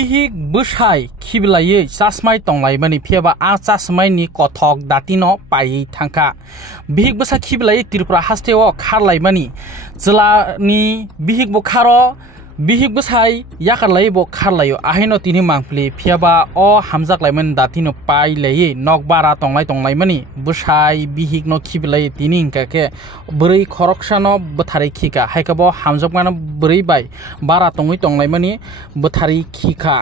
Bihik busai kiblai chasmai tonglaimani phiaba a chasmai ni kothok datino pai thangka bihik busa kiblai Tripura hasteo kharlaimani jlani bihik bukharo bihik busai yakarlai bo kharlayo ahino tini mangpli phiaba o hamjaklaiman datino pai lei nokbara tonglaimani busai bihik no kiblai tini ingkake brai khoroksano bthari khika haikabo hamjakmano brai bai bara tonglaimani bthari khika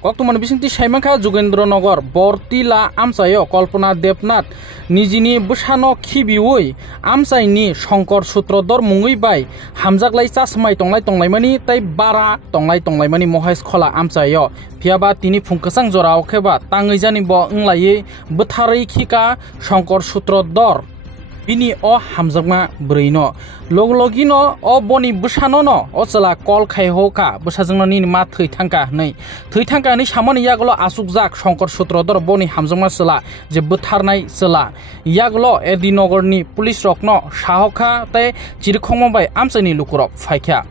Koktuman bisingti Saimangka Jogendronogor Bortila Amsayo Kalpana Debnath Nijini Busano Khibiui Amsaini Shankar Sutrodor Mungui bai Hamjaklai chasmai tonglaimani tai bara tonglaimani Mohesh Khola Amsayo phiaba tini phungkasang jorao kheba tangeijani bo unglai bthari khika Shankar Sutrodor Bini o hamjakma brino logino o boni busano no o chala kol khaihoka busajungno ni ma thangka ni samani yaglo asukjak Shankar Sutrodor boni hamjakma sala je butharnai sala yaglo Edinogor ni police rokno sahoka tai chirkhongma bai amsani lukurok phaikha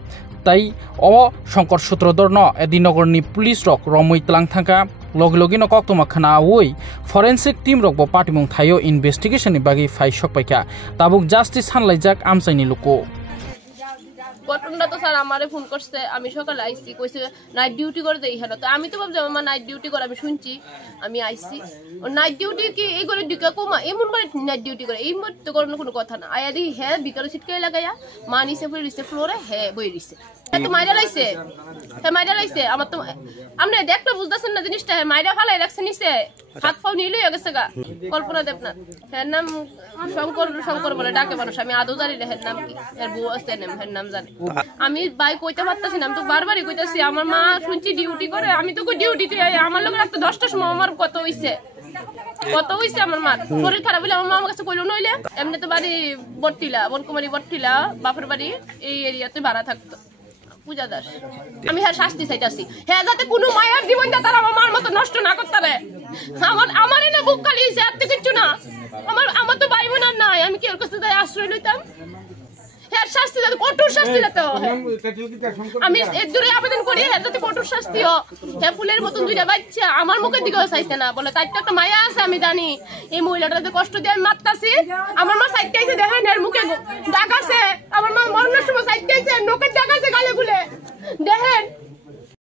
tai o Shankar Sutrodor no Edinogor ni police rok romui tlang thangka Logino Koktuma Khanaui forensic team rok bo patimung thayo investigation ni bagi fai sokpaika tabuk justice hanlaijak amsaini luko ঘটনাটা তো sir আমারে phone করছে আমি সকালে আইছি কইছে night duty করে দেই হলো তো আমি তো ভাবছি আমার নাইট ডিউটি করে আমি শুনছি আমি আইছি ও নাইট ডিউটি কি এই করে ডিকা কোমা এমন করে নাইট ডিউটি করে এই মত তো কোনো কথা না আয়া দি হে ভিতরে সিটকে লাগায়া মানিছে পুরো ফ্লোরে হে বই দিছে তো মাইরা লাইছে আমার তো আপনি দেখতে বুঝতাছেন না জিনিসটা মাইরা ফালাই রাখছে নিচে হাত পাও নিয়ে লইয়া গেছে গা কল্পনা দেবনাথ এর নাম শঙ্কর বলে ডাকে মানুষ আমি আদৌ জানি না এর নাম কি এর বউ আছে এর নাম জানি আমি বাই কইতে পারতাছি না আমি তো বারবারই কইতাছি আমার মা শুনছি ডিউটি করে আমি তো ডিউটিতে আমার লোক রাত 10টার সময় আমার কত হইছে আমার মা শরীর খারাপ হইলে আমার মা আমার কাছে কইলো নইলে এমনি তো বাড়ি বট্টিলা বনকুমারী বট্টিলা বাপের বাড়ি এই এরিয়াতে ভাড়া থাকতো পূজা দাস আমি হ্যাঁ শাস্তি চাইতাছি হ্যাঁ যাতে কোনো মায়ের জীবনটা তারা আমার মার মতো নষ্ট না করতে পারে আমারই না বুক খালি হয়েছে আর তো কিচ্ছু না আমার তো ভাই বোন আর নাই আমি কি ওর কাছে আশ্রয় লইতাম হ্যাঁ শাস্তি যাতে কঠোর শাস্তি দিতে আমি এর দূরে আবেদন করি হ্যাঁ যাতে কঠোর শাস্তি হোক হ্যাঁ ফুলের মতন দুইটা বাচ্চা আমার মুখের দিকেও চাইছে না বলে তার তো একটা মায়া আছে আমি জানি এই মহিলাটাতে কষ্ট দিয়ে আমি মারতাছি আমার মা সাইডটা এসে দেখেন এর মুখে দাগ আছে আমার মা মরণের সময় সাইডটা এসে নোকের দাগ আছে গালে গুলে দেখেন